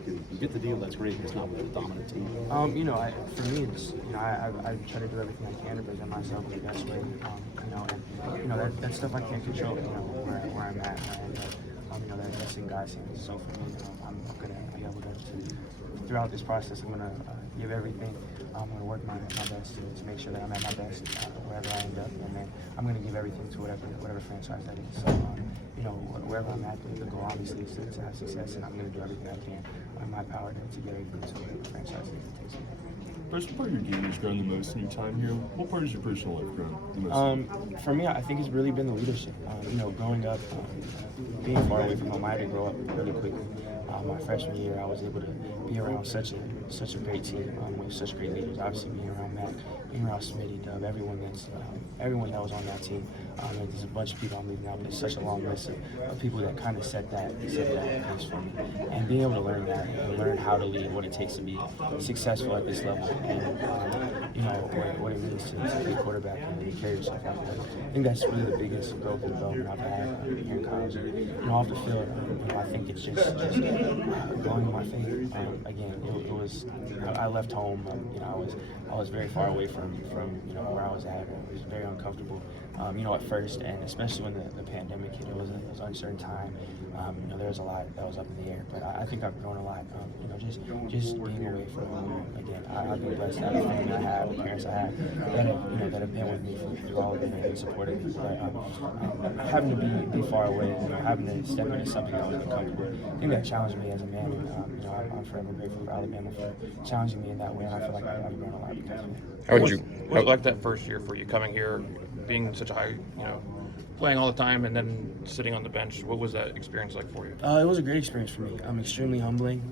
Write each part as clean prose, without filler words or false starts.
work and you get the deal, that's great. It's not with a dominant team. For me, it's I try to do everything I can to present myself in the best way. That stuff I can't control. Where I'm at, where I end up. That's in God's hands. So for me, I'm gonna be able to throughout this process, I'm gonna give everything. I'm going to work my best to make sure that I'm at my best wherever I end up, and then I'm going to give everything to whatever franchise that is. So, wherever I'm at, the goal obviously is to have success, and I'm going to do everything I can in my power to get everything to whatever franchise takes me. Bryce, what part of your game has grown the most in your time here? What part has your personal life grown the most? For me, I think it's really been the leadership. Growing up, being far away from home, I had to grow up really quickly. My freshman year, I was able to be around such a great team with such great leaders. Obviously, being around Mac, being around Smitty, Dub, everyone that was on that team. There's a bunch of people I'm leaving out, but it's such a long list of people that kind of set that pace for me. And being able to learn that and learn how to lead, what it takes to be successful at this level, and what it means to be a quarterback and carry yourself like that. I think that's really the biggest growth and development I've had here in college. Off the field, I think it's just going in my favor. Again, it was. I left home. I was very far away from where I was at. It was very uncomfortable. At first, and especially when the pandemic hit, it was an uncertain time. There was a lot that was up in the air, but I think I've grown a lot. Just being away from home. Again, I've been blessed to have the family I have, the parents I have that have been with me through all of it and supported me. But having to be far away, having to step into something that was uncomfortable, I think that challenged me as a man. And, I'm forever grateful for Alabama for challenging me in that way, and I feel like I've grown a lot because of it. How would you? What was it like that first year for you coming here, being such a high, playing all the time and then sitting on the bench? What was that experience like for you? It was a great experience for me. Extremely humbling.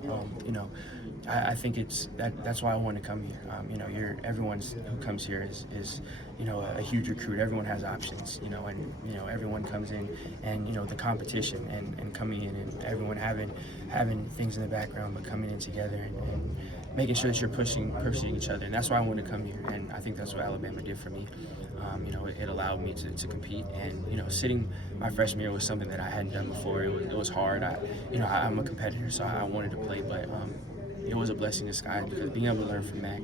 I think that's why I want to come here. Everyone who comes here is a huge recruit. Everyone has options, and everyone comes in, and the competition and coming in and everyone having things in the background, but coming in together and making sure that you're pushing each other. And that's why I wanted to come here, and I think that's what Alabama did for me. It allowed me to compete, and sitting my freshman year was something that I hadn't done before. It was hard. I'm a competitor, so I wanted to play, but it was a blessing in disguise because being able to learn from Mac,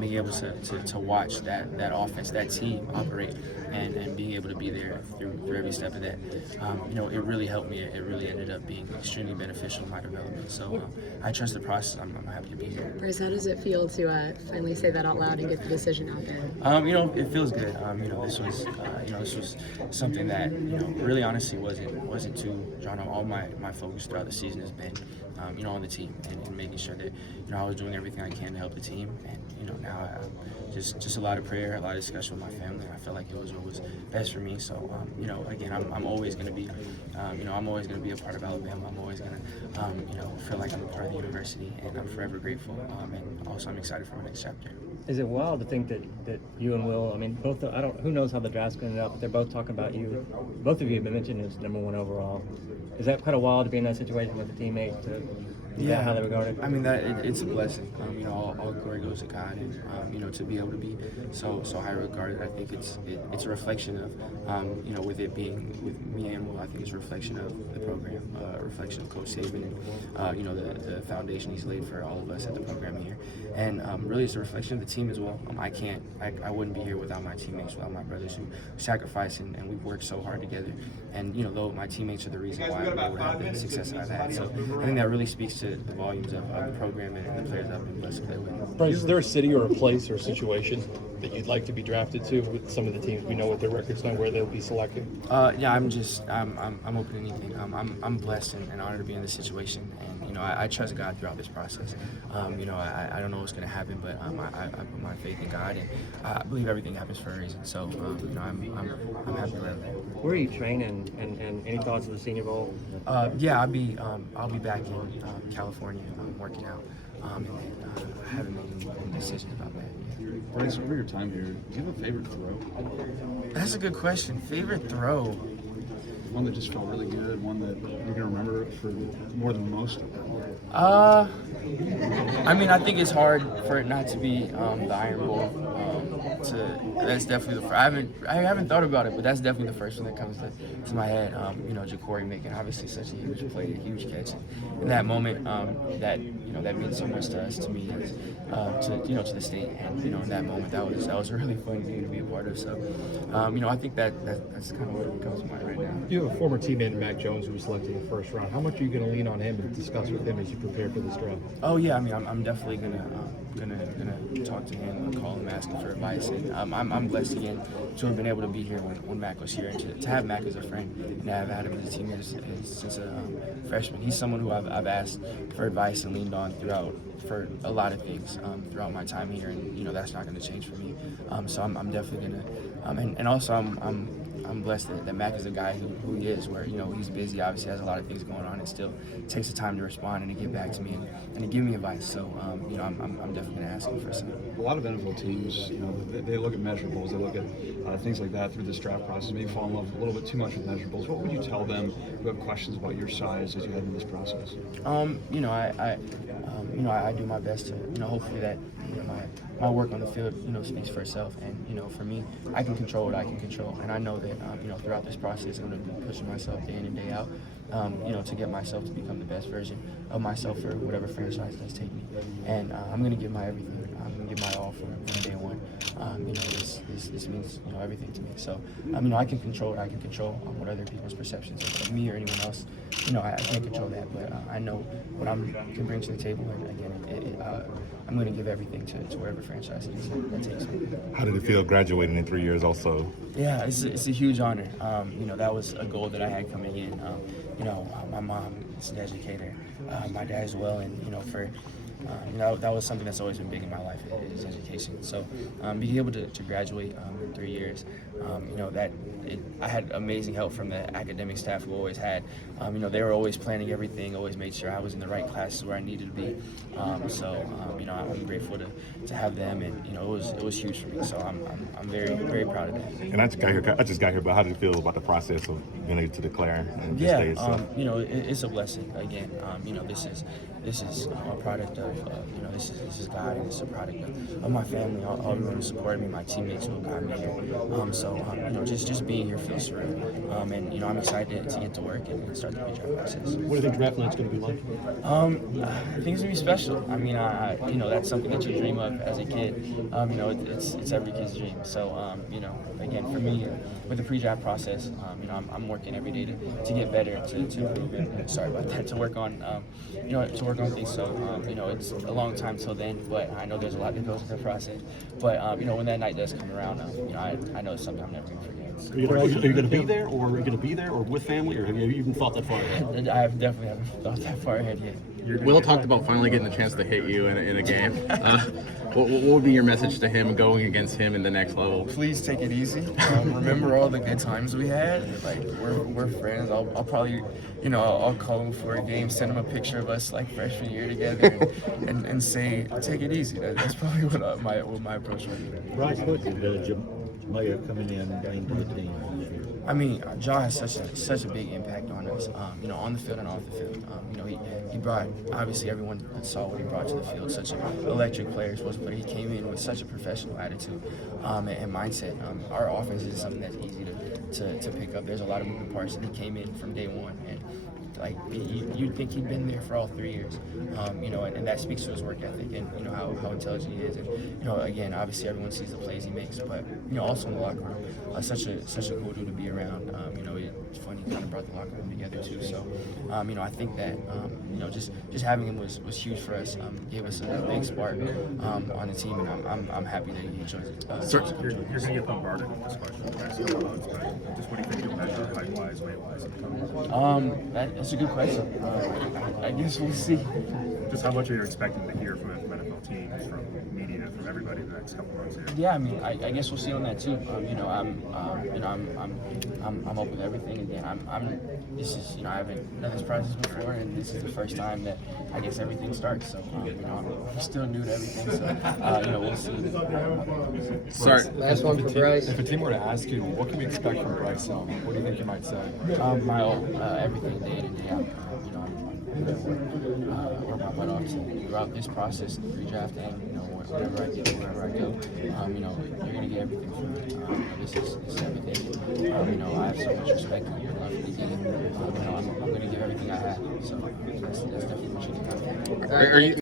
being able to watch that offense, that team operate, and being able to be there through every step of that, it really helped me. It really ended up being extremely beneficial in my development. So I trust the process. I'm happy to be here. Bryce, how does it feel to finally say that out loud and get the decision out there? It feels good. This was something that really honestly wasn't too drawn on. All my focus throughout the season has been on the team and making sure that I was doing everything I can to help the team, and now just a lot of prayer, a lot of discussion with my family. I felt like it was what was best for me. So again, I'm always going to be I'm always going to be a part of Alabama. I'm always going to feel like I'm a part of the university, and I'm forever grateful. And also I'm excited for my next chapter. Is it wild to think that you and Will, both, who knows how the draft's going to end up, but they're both talking about you. Both of you have been mentioned as #1 overall. Is that kind of wild to be in that situation with a teammate how they were going? It's a blessing. All glory goes to God, and to be able to be so high regarded. I think it's a reflection of with it being with me and Will. I think it's a reflection of the program, a reflection of Coach Saban, and the foundation he's laid for all of us at the program here, and really it's a reflection of the team as well. I wouldn't be here without my teammates, without my brothers who sacrifice and we've worked so hard together. And though my teammates are the reason why I'm able to have the success that I've had, so I think that really speaks to the volumes of the program and the players I've been blessed to play with. Bryce, is there a city or a place or a situation that you'd like to be drafted to with some of the teams we know what their records are, where they'll be selected? I'm open to anything. I'm blessed and honored to be in this situation, and I trust God throughout this process. I don't know what's going to happen, but I put my faith in God, and I believe everything happens for a reason. So I'm happy with that. Where are you training, and any thoughts of the Senior Bowl? I'll be back in California working out, and I haven't made any decisions about that yet. Bryce, over your time here, do you have a favorite throw? That's a good question. Favorite throw? One that just felt really good, one that you're going to remember for more than most? I think it's hard for it not to be the Iron Bowl. that's definitely the first. I haven't thought about it, but that's definitely the first one that comes to my head. Ja'Cory making obviously such a huge play, a huge catch. In that moment, that means so much to us, to me, to the state, and in that moment, that was a really fun game to be a part of. So, I think that's kind of what comes to mind right now. You have a former teammate, Mac Jones, who was selected in the first round. How much are you going to lean on him and discuss with him as you prepare for this draft? Oh yeah, I mean, I'm definitely gonna talk to him, call him, ask him for advice, and I'm blessed again to have been able to be here when Mac was here, and to have Mac as a friend, and to have had him as a teammate since a freshman. He's someone who I've asked for advice and leaned on for a lot of things throughout my time here, and that's not going to change for me. So I'm definitely gonna, and also I'm blessed that Mac is a guy who he is, where he's busy, obviously has a lot of things going on, and still takes the time to respond and to get back to me and to give me advice. So I'm definitely going to ask him for some. A lot of NFL teams, they look at measurables, they look at things like that through this draft process. Maybe fall in love a little bit too much with measurables. What would you tell them who have questions about your size as you head into this process? I do my best to hopefully that my work on the field speaks for itself, and for me, I can control what I can control, and I know that throughout this process I'm going to be pushing myself day in and day out to get myself to become the best version of myself for whatever franchise does take me, and I'm going to give my everything. I'm going to give my all from day one. This means everything to me. So I can control what I can control, what other people's perceptions of me or anyone else. I can't control that, but I know what I can bring to the table, and again, I'm going to give everything to whatever franchise it is that takes me. How did it feel graduating in 3 years also? Yeah, it's a huge honor. That was a goal that I had coming in. My mom is an educator, my dad as well, and for that was something that's always been big in my life, is education. So being able to graduate in 3 years, I had amazing help from the academic staff who always had. They were always planning everything, always made sure I was in the right classes where I needed to be. I'm grateful to have them, and it was huge for me. So I'm very, very proud of that. And I just got here, but how did it feel about the process of being able to declare and Yeah, stay itself? It's a blessing. Again, this is a product of this is God, and it's a product of my family, all everyone who supported me, my teammates who got me here. Just being here feels surreal. And I'm excited to get to work and start the pre-draft process. What do you think draft night's going to be like? I think it's gonna be special. I mean, that's something that you dream of as a kid. It's every kid's dream. So, again, for me, with the pre-draft process, I'm working every day to get better, to improve it. Sorry about that. To work on, to work on things. So, it's a long time till then, but I know there's a lot that goes into the process. But when that night does come around, I know it's something I'm never gonna forget. Are you going to be there, or are you going to be there, or with family, or have you even thought that far ahead? I definitely haven't thought that far ahead yet. Will talked about finally getting a chance to hit you in a game. What would be your message to him going against him in the next level? Please take it easy. Remember all the good times we had. Like we're friends. I'll probably, I'll call him for a game, send him a picture of us like freshman year together, and say, take it easy. That's probably what my approach would be. Bryce, what did Jamaya coming in into the team? I mean, Ja has such a big impact on us, on the field and off the field. He brought, obviously everyone saw what he brought to the field, such an electric player, but he came in with such a professional attitude and mindset. Our offense is something that's easy to pick up. There's a lot of moving parts, and he came in from day one, and you'd think he'd been there for all 3 years, and that speaks to his work ethic and how intelligent he is. And again, obviously everyone sees the plays he makes, but also in the locker room, such a cool dude to be around. It's funny, he kind of brought the locker room together too. So, I think that just having him was huge for us. Gave us a big spark on the team, and I'm happy that he enjoys it. You're going to get bombarded with this question the next couple months, but just what do you think you'll measure height-wise, weight-wise? That's a good question. I guess we'll see. Just how much are you expecting to hear from NFL teams, from media, from everybody the next couple months here? Yeah, I mean, I guess we'll see on that too. I'm open to everything again. I haven't done this process before, and this is the first time that I guess everything starts. So, I'm still new to everything. So, we'll see. Sorry. Last one for Bryce. If a team were to ask you, what can we expect from Bryce Young? What do you think you might say? My all, everything day in and day out. I'm gonna work my butt off throughout this process, the pre-draft, and wherever I get, wherever I go. You know, you're gonna get everything from me. You know, this is everything. You know, I have so much respect and love for the game. You know, I'm gonna give everything I have. So that's definitely what you can have. Are you